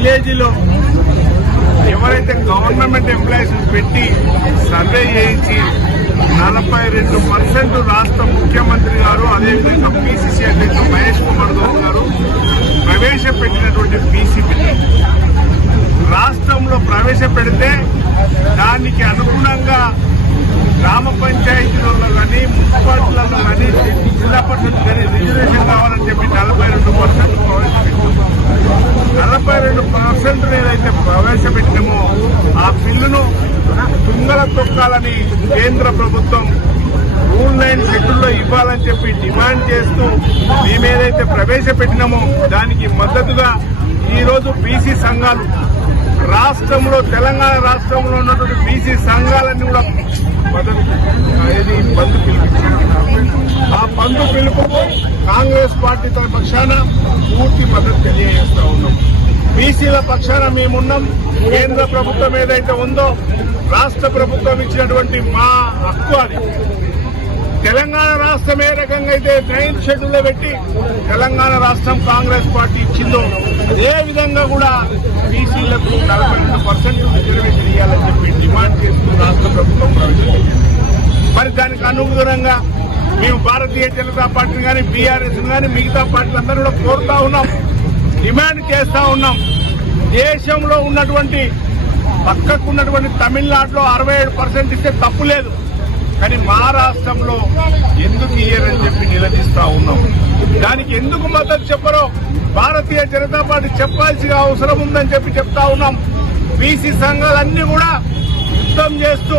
విలేజ్లో ఎవరైతే government employees పెట్టి సర్వే చేయించి 42% రాష్ట్ర ముఖ్యమంత్రి గారు అదేవిధంగా పిసిసి అధ్యక్షుడు మహేష్ కుమార్ గౌడ్ గారు ప్రవేశపెట్టినటువంటి పీసీ బిల్లు రాష్ట్రంలో ప్రవేశపెడితే దానికి అనుగుణంగా గ్రామ పంచాయతీలలో కానీ మున్సిపాలిటీలలో కానీ జిల్లా పరిషత్ కానీ రిజర్వేషన్ కావాలని చెప్పి 42% ఏదైతే ప్రవేశపెట్టినామో ఆ బిల్లును తుంగల తొక్కాలని కేంద్ర ప్రభుత్వం రూల్ 9 షెడ్యూల్లో ఇవ్వాలని చెప్పి డిమాండ్ చేస్తూ మేమేదైతే ప్రవేశపెట్టినామో దానికి మద్దతుగా ఈరోజు బీసీ సంఘాలు రాష్ట్రంలో తెలంగాణ రాష్ట్రంలో ఉన్నటువంటి బీసీ సంఘాలన్నీ కూడా బంధు పిలిపించారు. ఆ బంధు పిలుపుకు కాంగ్రెస్ పార్టీ తన పక్షాన పూర్తి మద్దతు తెలియజేస్తా ఉన్నాం. బీసీల పక్షాన మేమున్నాం. కేంద్ర ప్రభుత్వం ఏదైతే ఉందో రాష్ట్ర ప్రభుత్వం ఇచ్చినటువంటి మా హక్కు అది. తెలంగాణ రాష్ట్రం ఏ రకంగా అయితే 9th షెడ్యూల్లో పెట్టి తెలంగాణ రాష్ట్రం కాంగ్రెస్ పార్టీ ఇచ్చిందో అదే విధంగా కూడా బీసీలకు 42% రిజర్వేషన్ ఇవ్వాలని చెప్పి డిమాండ్ చేస్తూ రాష్ట్ర ప్రభుత్వం ప్రవేశపెట్టింది. మరి దానికి అనుగుణంగా మేము భారతీయ జనతా పార్టీని కానీ బీఆర్ఎస్ కానీ మిగతా పార్టీలందరూ కూడా కోరుతా ఉన్నాం, డిమాండ్ చేస్తా ఉన్నాం. దేశంలో ఉన్నటువంటి పక్కకున్నటువంటి తమిళనాడులో 67% ఇస్తే తప్పు లేదు, కానీ మా రాష్ట్రంలో ఎందుకు ఇయ్యరని చెప్పి నిలదీస్తా ఉన్నాం. దానికి ఎందుకు మద్దతు చెప్పరో భారతీయ జనతా పార్టీ చెప్పాల్సిన అవసరం ఉందని చెప్పి చెప్తా ఉన్నాం. బీసీ సంఘాలన్నీ కూడా యుద్ధం చేస్తూ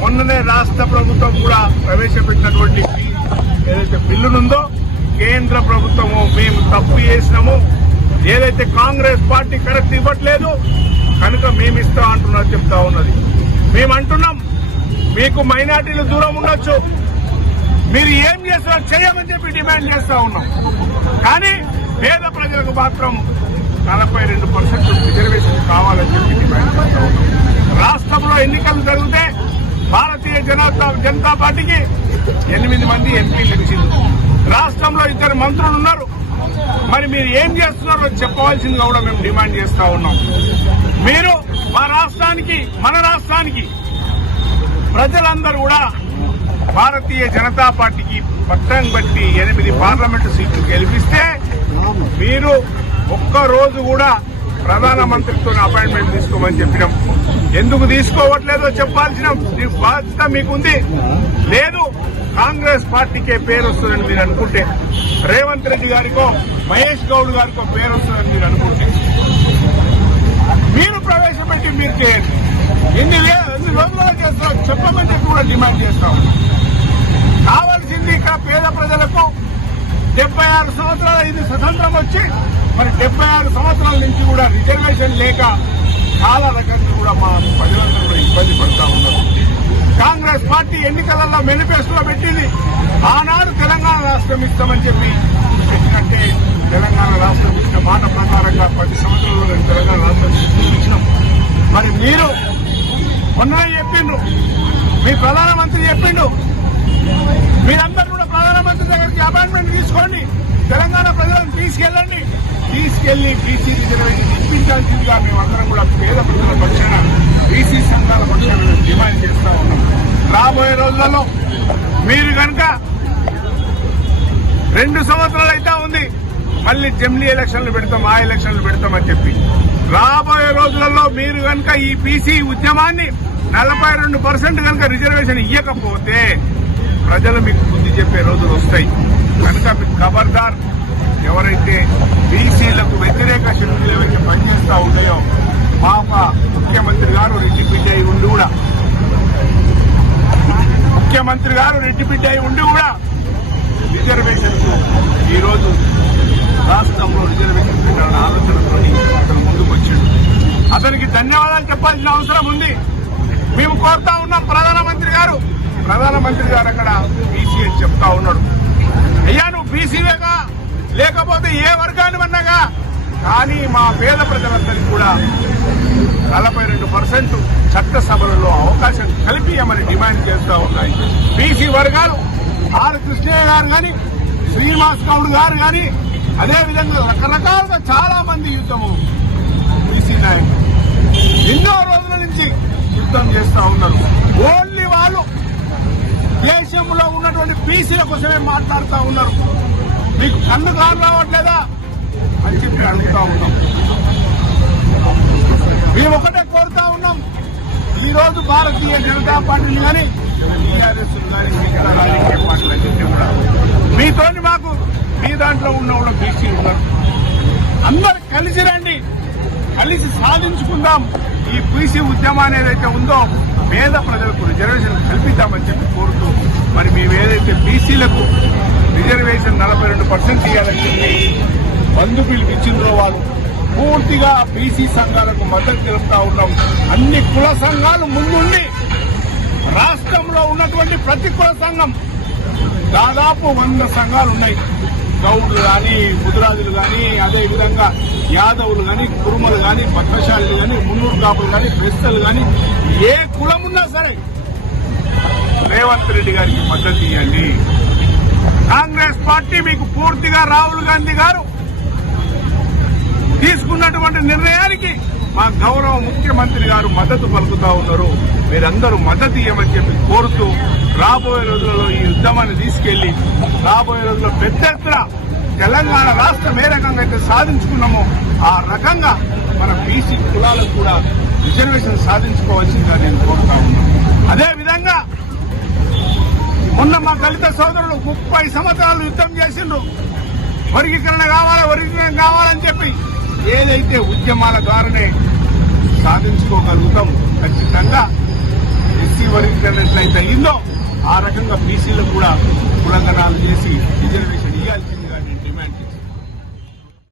మొన్ననే రాష్ట్ర ప్రభుత్వం కూడా ప్రవేశపెట్టినటువంటి ఏదైతే బిల్లునుందో కేంద్ర ప్రభుత్వము మేము తప్పు చేసినాము, ఏదైతే కాంగ్రెస్ పార్టీ కరెక్ట్ ఇవ్వట్లేదు కనుక మేమిస్తా అంటున్నారు చెప్తా ఉన్నది. మేమంటున్నాం మీకు మైనార్టీలు దూరం ఉండొచ్చు, మీరు ఏం చేస్తున్నారు చేయమని చెప్పి డిమాండ్ చేస్తా ఉన్నాం. కానీ పేద ప్రజలకు మాత్రం 42% రిజర్వేషన్ కావాలని చెప్పి డిమాండ్ చేస్తా ఉన్నాం. రాష్ట్రంలో ఎన్నికలు జరిగితే భారతీయ జనతా పార్టీకి 8 మంది ఎంపీలు ఇచ్చింది. రాష్ట్రంలో 2 మంత్రులు ఉన్నారు. మరి మీరు ఏం చేస్తున్నారో చెప్పవలసిందిగా కూడా మేము డిమాండ్ చేస్తా ఉన్నాం. మీరు మన రాష్ట్రానికి ప్రజలందరూ కూడా భారతీయ జనతా పార్టీకి పట్టం బట్టి 8 పార్లమెంటు సీట్లు గెలిపిస్తే మీరు ఒక్కరోజు కూడా ప్రధానమంత్రితో అపాయింట్మెంట్ తీసుకోమని చెప్పినాం. ఎందుకు తీసుకోవట్లేదో చెప్పాల్సిన బాధ్యత మీకుంది. లేదు కాంగ్రెస్ పార్టీకే పేరు వస్తుందని మీరు అనుకుంటే, రేవంత్ రెడ్డి గారికో మహేష్ గౌడ్ గారికో పేరు వస్తుందని మీరు అనుకుంటే మీరు ప్రవేశపెట్టి మీరు చేయండి. ఎన్ని రోజుల్లో చేస్తాం చెప్పమని చెప్పి కూడా డిమాండ్ చేస్తాం. కావాల్సింది ఇక్కడ పేద ప్రజలకు 76 సంవత్సరాలు ఇది స్వతంత్రం వచ్చి మరి 76 సంవత్సరాల నుంచి కూడా రిజర్వేషన్ లేక చాలా రకంగా కూడా మా ప్రజలందరూ కూడా ఇబ్బంది పడతా ఉన్నారు. కాంగ్రెస్ పార్టీ ఎన్నికలలో మేనిఫెస్టోలో పెట్టింది ఆనాడు తెలంగాణ రాష్ట్రం ఇస్తామని చెప్పి పెట్టినట్టే తెలంగాణ రాష్ట్రం ఇచ్చిన మాట ప్రకారంగా 10 సంవత్సరాల్లో తెలంగాణ రాష్ట్రం ఇచ్చినాం. మరి మీరు మొన్న చెప్పిండ్రు, మీ ప్రధానమంత్రి చెప్పిండు, మీరందరూ కూడా ప్రధానమంత్రి దగ్గరికి అపాయింట్మెంట్ తీసుకోండి, తెలంగాణ ప్రజలను తీసుకెళ్లి బీసీ రిజర్వేషన్ ఇప్పించాల్సిందిగా మేమందరం కూడా పేద ప్రజల పక్షాన బీసీ సంఘాల పక్షాన డిమాండ్ చేస్తా ఉన్నాం. రాబోయే రోజులలో మీరు కనుక 2 సంవత్సరాలు అయితే ఉంది, మళ్లీ జమిలీ ఎలక్షన్లు పెడతాం, ఆ ఎలక్షన్లు పెడతామని చెప్పి రాబోయే రోజులలో మీరు కనుక ఈ బీసీ ఉద్యమాన్ని 42% కనుక రిజర్వేషన్ ఇవ్వకపోతే ప్రజలు మీకు బుద్ధి చెప్పే రోజులు వస్తాయి. కనుక మీకు ఖబర్దార్, ఎవరైతే బీసీలకు వ్యతిరేక శక్తులు ఏవైతే పనిచేస్తా ఉన్నాయో మా ముఖ్యమంత్రి గారు రెడ్డి బిడ్డ అయి ఉండి కూడా రిజర్వేషన్ ఈరోజు రాష్ట్రంలో రిజర్వేషన్ పెట్టాలన్న ఆలోచనతో అతను ముందుకు వచ్చాడు. అతనికి ధన్యవాదాలు చెప్పాల్సిన అవసరం ఉంది. మేము కోరుతా ఉన్నాం ప్రధానమంత్రి గారు అక్కడ బీసీ అని చెప్తా ఉన్నాడు. అయ్యా నువ్వు బీసీవేగా లేకపోతే ఏ వర్గాన్ని అన్నాగా, కానీ మా పేద ప్రజలందరికీ కూడా 42% చట్టసభలలో అవకాశం కల్పించమని డిమాండ్ చేస్తూ ఉన్నాయి. బీసీ వర్గాలు ఆర్ కృష్ణయ్య గారు కానీ శ్రీనివాస్ గౌడ్ గారు కానీ అదేవిధంగా రకరకాలుగా చాలా మంది యుద్ధము బీసీ నాయకులు ఎన్నో రోజుల నుంచి యుద్ధం చేస్తా ఉన్నారు. ఓన్లీ వాళ్ళు దేశంలో ఉన్నటువంటి బీసీల కోసమే మాట్లాడుతూ ఉన్నారు. మీకు కన్ను కారు రావట్లేదా అని చెప్పి అడుగుతా ఉన్నాం. మేము ఒకటే కోరుతా ఉన్నాం, ఈ రోజు భారతీయ జనతా పార్టీని కానీ టీఆర్ఎస్ కానీ మిగతా రాజకీయ పార్టీలు అయితే కూడా మీతోని మాకు మీ దాంట్లో ఉన్న కూడా బీసీలు ఉన్నారు. అందరు కలిసి రండి, కలిసి సాధించుకుందాం. ఈ బీసీ ఉద్యమాన్ని ఏదైతే ఉందో పేద ప్రజలకు రిజర్వేషన్ కల్పిద్దామని చెప్పి కోరుతూ మరి మేము ఏదైతే బీసీలకు రిజర్వేషన్ 42% ఇవ్వాలని చెప్పి బంధు పిలిపించిందో వాళ్ళు పూర్తిగా బీసీ సంఘాలకు మద్దతు తెలుపుతా ఉన్నాం. అన్ని కుల సంఘాలు ముందుండి రాష్ట్రంలో ఉన్నటువంటి ప్రతి కుల సంఘం దాదాపు 100 సంఘాలు ఉన్నాయి. గౌడ్లు కానీ, ముదిరాజులు కానీ, అదేవిధంగా యాదవులు కానీ, కురుమలు కానీ, పద్మశాలులు కానీ, మున్నూరు కాపులు కానీ, బెస్తలు కానీ, ఏ కులమున్నా సరే రేవంత్ రెడ్డి గారికి మద్దతు ఇవ్వండి. కాంగ్రెస్ పార్టీ మీకు పూర్తిగా రాహుల్ గాంధీ గారు తీసుకున్నటువంటి నిర్ణయానికి మా గౌరవ ముఖ్యమంత్రి గారు మద్దతు పలుకుతా ఉన్నారు. మీరందరూ మద్దతు ఇవ్వమని చెప్పి కోరుతూ రాబోయే రోజులలో ఈ ఉద్యమాన్ని తీసుకెళ్లి రాబోయే రోజుల్లో పెద్ద ఎత్తున తెలంగాణ రాష్ట్రం ఏ రకంగా అయితే సాధించుకున్నామో ఆ రకంగా మన బీసీ కులాలకు కూడా రిజర్వేషన్ సాధించుకోవాల్సిందిగా నేను కోరుతా ఉన్నాను. అదేవిధంగా మొన్న మా దళిత సోదరులు 30 సంవత్సరాలు యుద్దం చేసిండ్రు. వర్గీకరణ కావాలని చెప్పి ఏదైతే ఉద్యమాల ద్వారానే సాధించుకోగలుగుతాం. ఖచ్చితంగా ఎస్సీ వర్గీకరణ ఎట్లయితే అయిందో ఆ రకంగా బీసీలకు కూడా కులంగనాలు చేసి రిజర్వేషన్ ఇవ్వాల్సిందిగా నేను డిమాండ్ చేస్తాను.